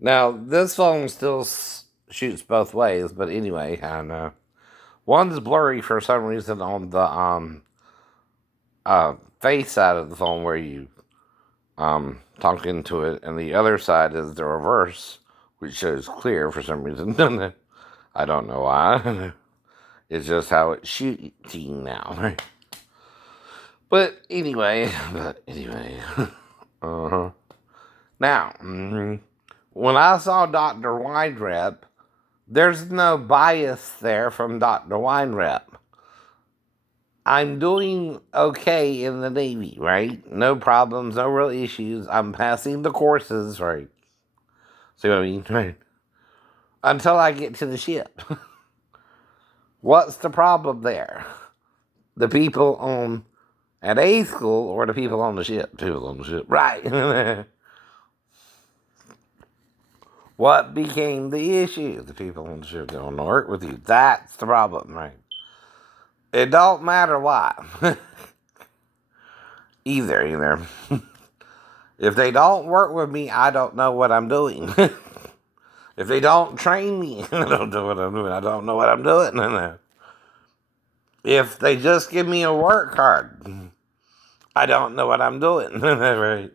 Now, this phone still shoots both ways, but anyway, I don't know. One's blurry for some reason on the face side of the phone where you talk into it, and the other side is the reverse, which shows clear for some reason. I don't know why. It's just how it's shooting now, right? But anyway, uh-huh. Now, when I saw Dr. Weinrep, there's no bias there from Dr. Weinrep. I'm doing okay in the Navy, right? No problems, no real issues. I'm passing the courses, right? See what I mean? Right. Until I get to the ship. What's the problem there? The people on at A school or the people on the ship? People on the ship. Right. What became the issue? The people on the ship don't want to work with you. That's the problem, right? It don't matter why. either. If they don't work with me, I don't know what I'm doing. If they don't train me, I don't know what I'm doing. I don't know what I'm doing. If they just give me a work card, I don't know what I'm doing. Right?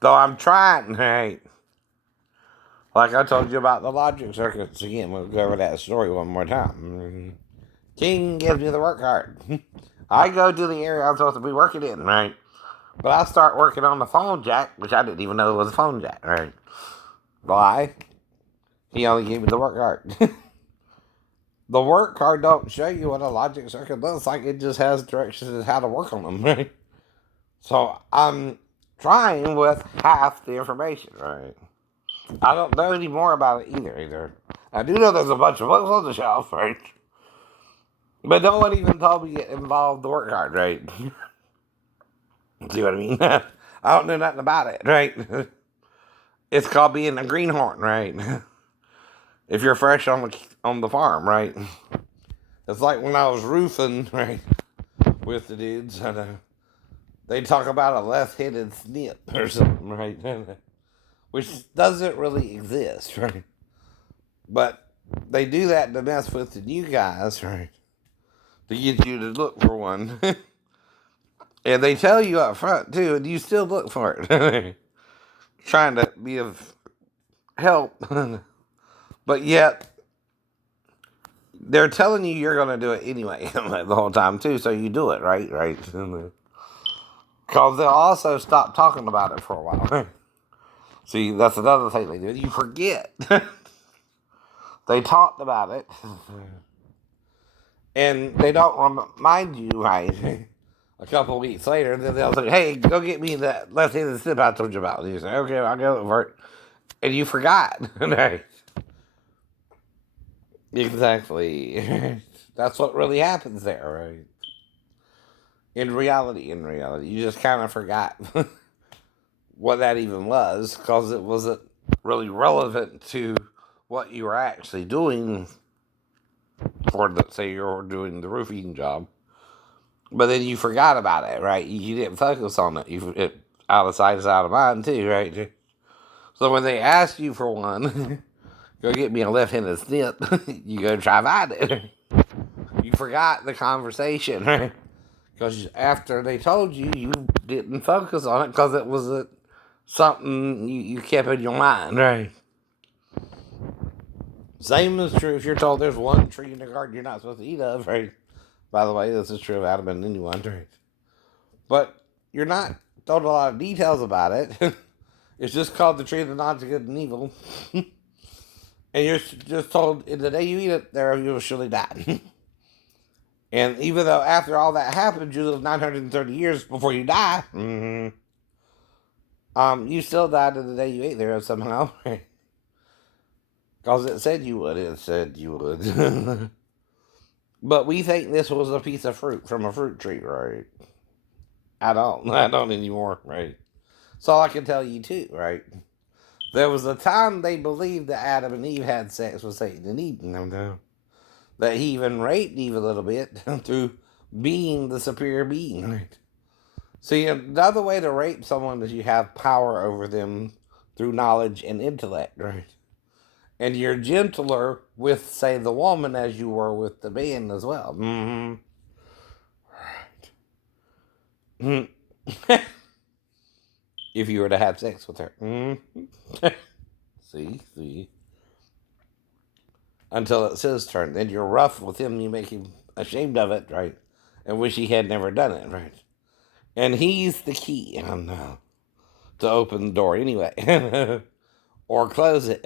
Though I'm trying, right? Like I told you about the logic circuits again. We'll go over that story one more time. King gives me the work card. I go to the area I'm supposed to be working in, right? But I start working on the phone jack, which I didn't even know was a phone jack, right? Why? He only gave me the work card. The work card don't show you what a logic circuit looks like. It just has directions on how to work on them, right? So I'm trying with half the information, right? I don't know any more about it either. I do know there's a bunch of books on the shelf, right? But no one even told me it involved the work card, right? See what I mean? I don't know nothing about it, right? It's called being a greenhorn, right? If you're fresh on the farm, right? It's like when I was roofing, right, with the dudes, and they talk about a left-handed snip or something, right? Which doesn't really exist, right? But they do that to mess with the new guys, right? To get you to look for one. And they tell you up front, too, and you still look for it. Trying to be of help. But yet, they're telling you you're going to do it anyway the whole time, too, so you do it, right? Right. Because they'll also stop talking about it for a while. See, that's another thing they do. You forget. They talked about it. And they don't remind you, right? A couple of weeks later, then they'll say, hey, go get me that left-handed snip I told you about. And you say, okay, I'll go for it. And you forgot. Right? Exactly. That's what really happens there, right? In reality, you just kind of forgot what that even was because it wasn't really relevant to what you were actually doing for, say, you're doing the roofing job. But then you forgot about it, right? You didn't focus on it. It out of sight is out of mind too, right? So when they ask you for one, go get me a left-handed snip. You go try find it. You forgot the conversation, right? Because after they told you, you didn't focus on it because it was something you kept in your mind, right? Same is true if you're told there's one tree in the garden you're not supposed to eat of, right? By the way, this is true of Adam and anyone, right? But you're not told a lot of details about it. It's just called the tree of the knowledge of good and evil. And you're just told, in the day you eat it, there you will surely die. And even though after all that happened, you live 930 years before you die, you still died in the day you ate there somehow. Because it said you would. It said you would. But we think this was a piece of fruit from a fruit tree, right? I don't. I don't anymore, right? That's all I can tell you, too, right? There was a time they believed that Adam and Eve had sex with Satan and Eden. That he even raped Eve a little bit through being the superior being. Right? See, another way to rape someone is you have power over them through knowledge and intellect, right? And you're gentler with, say, the woman as you were with the man as well. Right. If you were to have sex with her. See. Until it's his turn. Then you're rough with him, you make him ashamed of it, right? And wish he had never done it, right? And he's the key to open the door anyway. Or close it,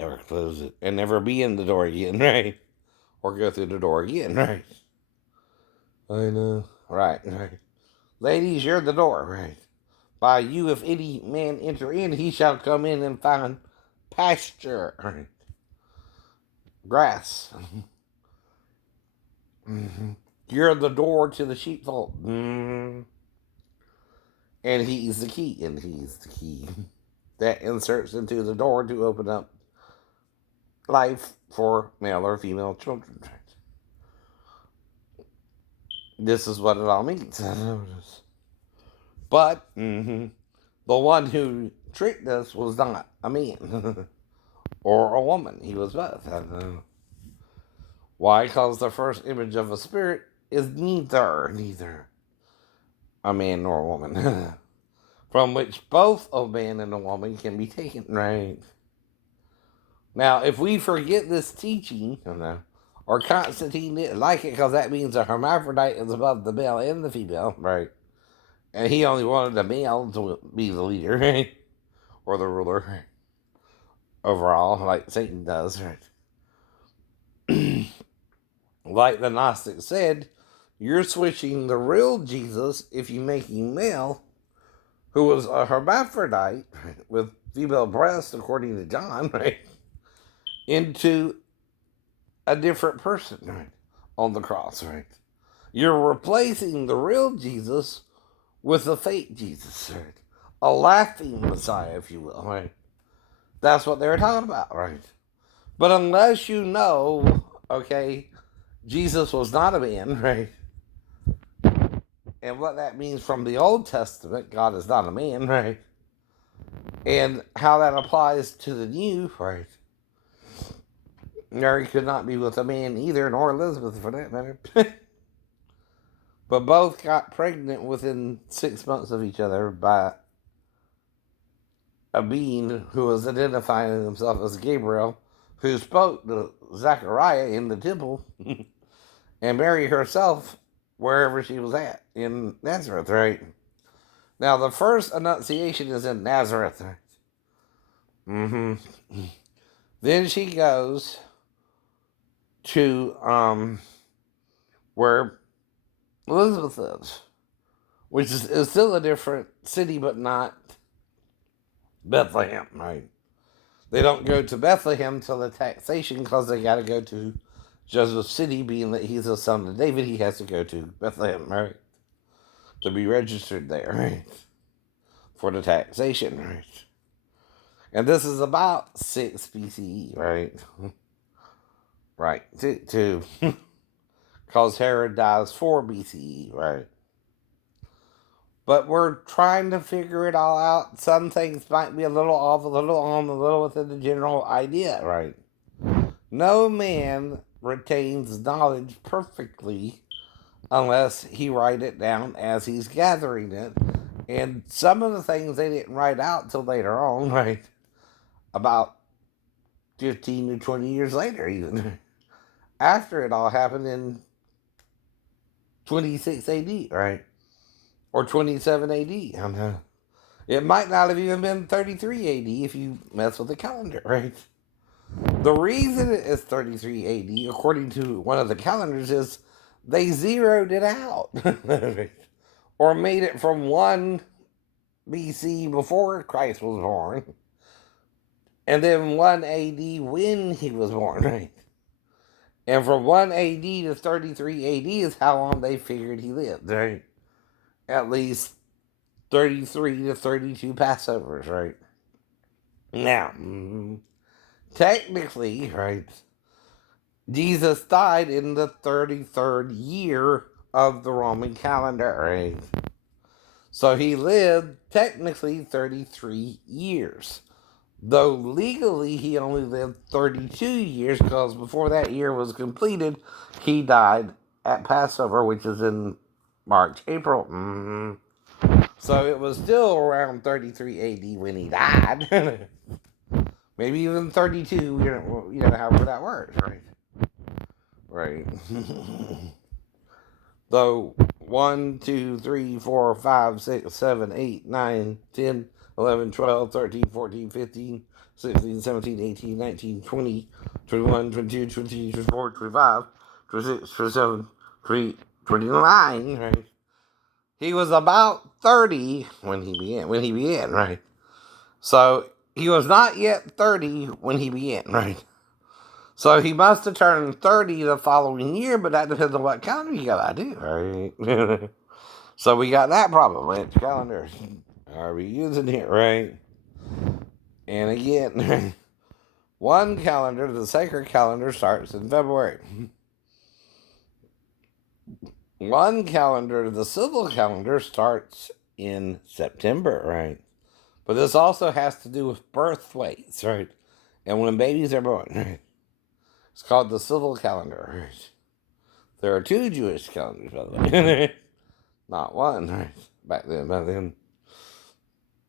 and never be in the door again, right? Or go through the door again, right? I know. Right. Ladies, you're the door, right? By you, if any man enter in, he shall come in and find pasture, right? Grass. You're the door to the sheepfold. And he's the key. That inserts into the door to open up life for male or female children. This is what it all means. But the one who tricked us was not a man or a woman. He was both. Why? Because the first image of a spirit is neither a man nor a woman. From which both a man and a woman can be taken, right? Now, if we forget this teaching, or Constantine didn't like it because that means a hermaphrodite is above the male and the female, right? And he only wanted the male to be the leader, right? Or the ruler, right? Overall, like Satan does, right? Like the Gnostic said, you're switching the real Jesus if you make him male, who was a hermaphrodite, right, with female breasts, according to John, right, into a different person, right, on the cross, right? You're replacing the real Jesus with a fake Jesus, right? A laughing Messiah, if you will, right? That's what they were talking about, right? But unless you know, okay, Jesus was not a man, right? And what that means from the Old Testament, God is not a man, right? And how that applies to the New, right? Mary could not be with a man either, nor Elizabeth for that matter. But both got pregnant within 6 months of each other by a being who was identifying himself as Gabriel, who spoke to Zechariah in the temple, and Mary herself wherever she was at in Nazareth, right? Now, the first annunciation is in Nazareth, right? Then she goes to where Elizabeth lives, which is still a different city, but not Bethlehem, right? They don't go to Bethlehem till the taxation because they got to go to Joseph's city, being that he's the son of David. He has to go to Bethlehem, right, to be registered there, right, for the taxation, right? And this is about 6 BCE, right? Right, because Herod dies 4 BCE, right? But we're trying to figure it all out. Some things might be a little off, a little on, a little within the general idea, right? No man retains knowledge perfectly unless he write it down as he's gathering it. And some of the things they didn't write out till later on, right? About 15 to 20 years later, even. After it all happened in 26 AD, right? Or 27 AD. It might not have even been 33 AD if you mess with the calendar, right? The reason it is 33 AD, according to one of the calendars, is they zeroed it out. Or made it from 1 BC before Christ was born, and then 1 AD when he was born, right? And from 1 AD to 33 AD is how long they figured he lived, right? At least 33 to 32 Passovers, right? Now, technically, right, Jesus died in the 33rd year of the Roman calendar, right? So he lived technically 33 years. Though legally he only lived 32 years, because before that year was completed, he died at Passover, which is in March, April. So it was still around 33 AD when he died. Maybe even 32, however that works, right? Right. Though 1, 2, 3, 4, 5, 6, 7, 8, 9, 10, 11, 12, 13, 14, 15, 16, 17, 18, 19, 20, 21, 22, 23, 24, 25, 26, 27, 28, 29, right? He was about 30 when he began, right? So he was not yet 30 when he began, right? So he must have turned 30 the following year, but that depends on what calendar you gotta do, right? So we got that problem. Which calendar are we using here, right? And again, one calendar, the sacred calendar, starts in February. One calendar, the civil calendar, starts in September, right? But this also has to do with birth weights, right? And when babies are born, right? It's called the civil calendar, right? There are two Jewish calendars, by the way. Not one, right? Back then.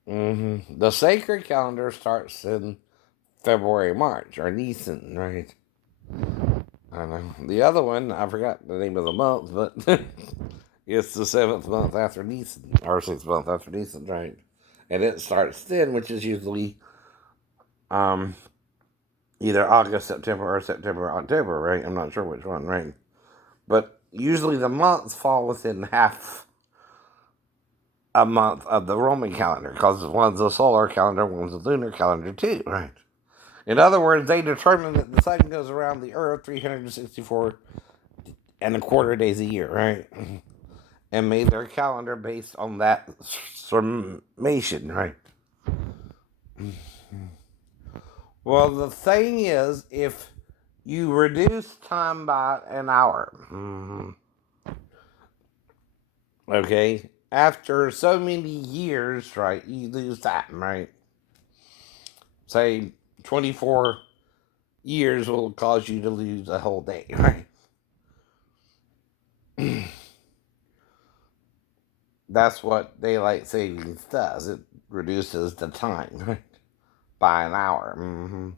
The sacred calendar starts in February, March, or Nisan, right? I don't know. The other one, I forgot the name of the month, but it's the 7th month after Nisan, or 6th month after Nisan, right? And it starts then, which is usually either August, September, or September, October, right? I'm not sure which one, right? But usually the months fall within half a month of the Roman calendar, because one's a solar calendar, one's a lunar calendar too, right? In other words, they determine that the sun goes around the earth 364 and a quarter days a year, right? And made their calendar based on that summation, right? Well, the thing is, if you reduce time by an hour, okay, after so many years, right, you lose time, right? Say 24 years will cause you to lose a whole day, right? That's what daylight savings does. It reduces the time, right, by an hour.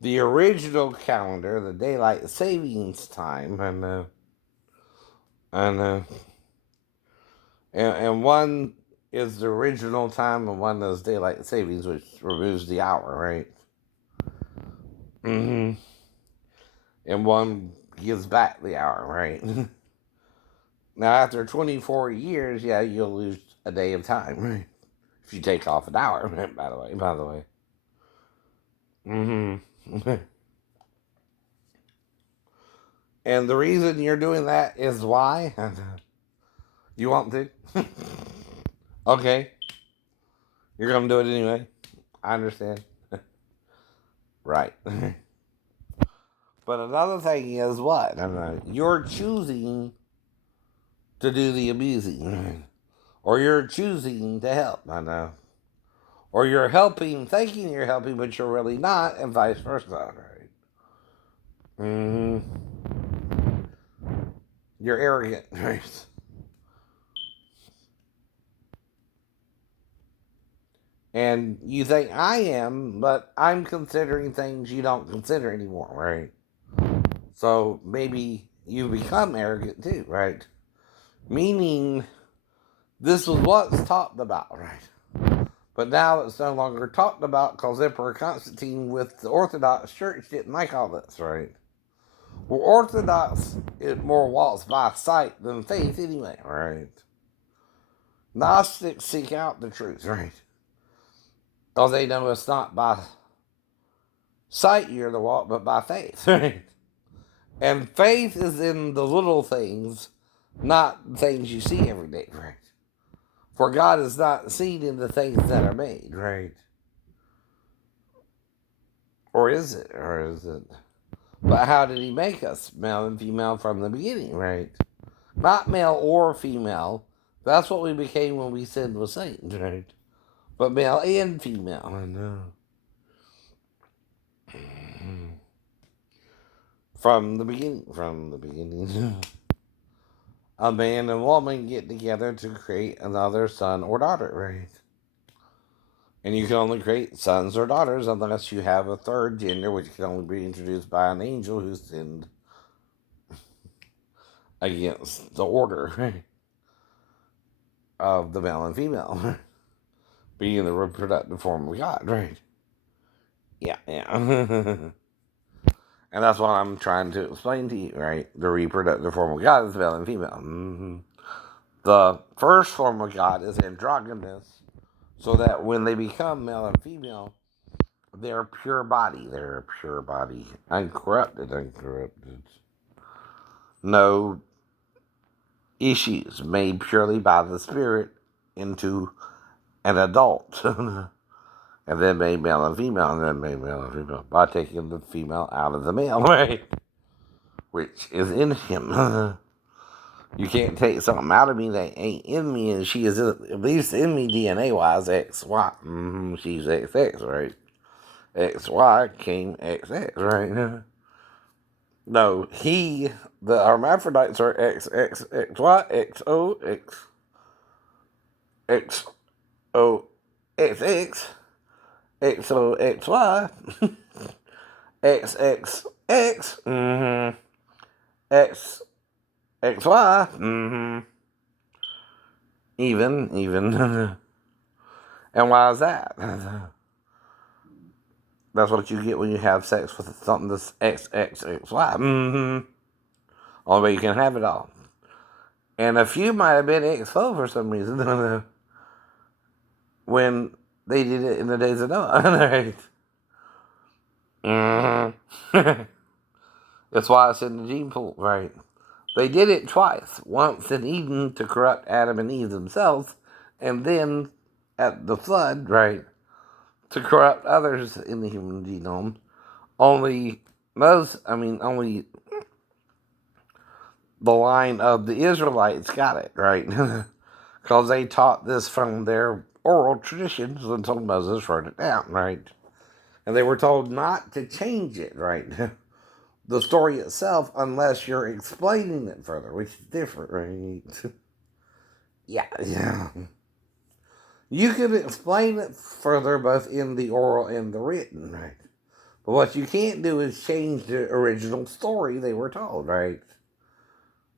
The original calendar, the daylight savings time, and one is the original time, and one is daylight savings, which removes the hour, right? And one gives back the hour, right? Now, after 24 years, yeah, you'll lose a day of time, right? If you take off an hour, by the way. And the reason you're doing that is why? You want to? Okay. You're going to do it anyway. I understand. Right. But another thing is what? You're choosing to do the abusing. Or you're choosing to help. I know. Or you're helping, thinking you're helping, but you're really not, and vice versa. Right? You're arrogant. Right? And you think I am, but I'm considering things you don't consider anymore, right? So maybe you become arrogant too, right? Meaning, this was what's talked about, right? But now it's no longer talked about because Emperor Constantine with the Orthodox Church didn't like all this, right? Well, Orthodox, it more walks by sight than faith anyway, right? Gnostics seek out the truth, right? Because they know it's not by sight you're the walk, but by faith, right? And faith is in the little things, not things you see every day, right? For God is not seen in the things that are made, right? Or is it? Or is it? But how did he make us, male and female, from the beginning, right? Not male or female. That's what we became when we sinned with Satan, right? But male and female, I know. From the beginning. A man and woman get together to create another son or daughter, right? And you can only create sons or daughters unless you have a third gender, which can only be introduced by an angel who sinned against the order, right, of the male and female, being the reproductive form of God, right? Yeah. And that's what I'm trying to explain to you, right? The reproductive form of God is male and female. The first form of God is androgynous, so that when they become male and female, they're pure body. They're a pure body. Uncorrupted. No issues, made purely by the Spirit into an adult. And then made male and female, and then made male and female by taking the female out of the male, right? Which is in him. You can't take something out of me that ain't in me, and she is at least in me DNA-wise, XY. She's XX, right? XY came XX, right? No, the hermaphrodites are XXXY, XO, XO, XX, XO, XY, XXX, X, XY, even. And why is that? That's what you get when you have sex with something that's XXXY. Only way you can have it all. And a few might have been XO for some reason when they did it in the days of Noah. Right? That's why it's in the gene pool, right? They did it twice. Once in Eden to corrupt Adam and Eve themselves, and then at the flood, right, to corrupt others in the human genome. Only the line of the Israelites got it, right? Because they taught this from their oral traditions until Moses wrote it down, right? And they were told not to change it, right? The story itself, unless you're explaining it further, which is different, right? Yeah. You can explain it further both in the oral and the written, right? But what you can't do is change the original story they were told, right?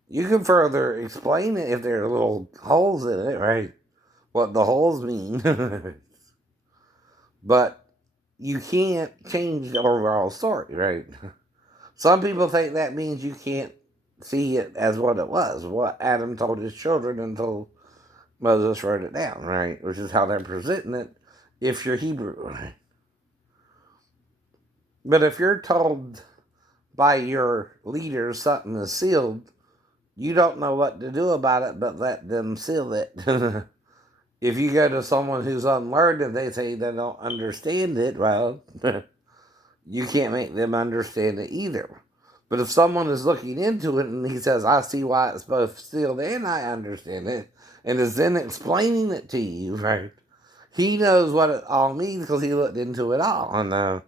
You can further explain it if there are little holes in it, right? What the holes mean. But you can't change the overall story, right? Some people think that means you can't see it as what it was, what Adam told his children until Moses wrote it down, right? Which is how they're presenting it if you're Hebrew, right? But if you're told by your leaders something is sealed, you don't know what to do about it but let them seal it. If you go to someone who's unlearned and they say they don't understand it, well, you can't make them understand it either. But if someone is looking into it and he says, I see why it's both sealed and I understand it, and is then explaining it to you, right? He knows what it all means because he looked into it all. And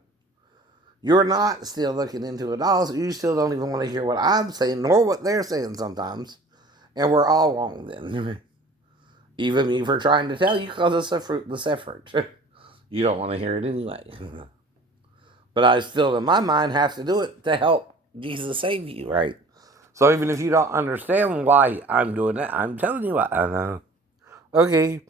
you're not still looking into it all, so you still don't even want to hear what I'm saying, nor what they're saying sometimes. And we're all wrong then. Even me for trying to tell you because it's a fruitless effort. You don't want to hear it anyway. But I still, in my mind, have to do it to help Jesus save you, right? So even if you don't understand why I'm doing it, I'm telling you why I know. Okay.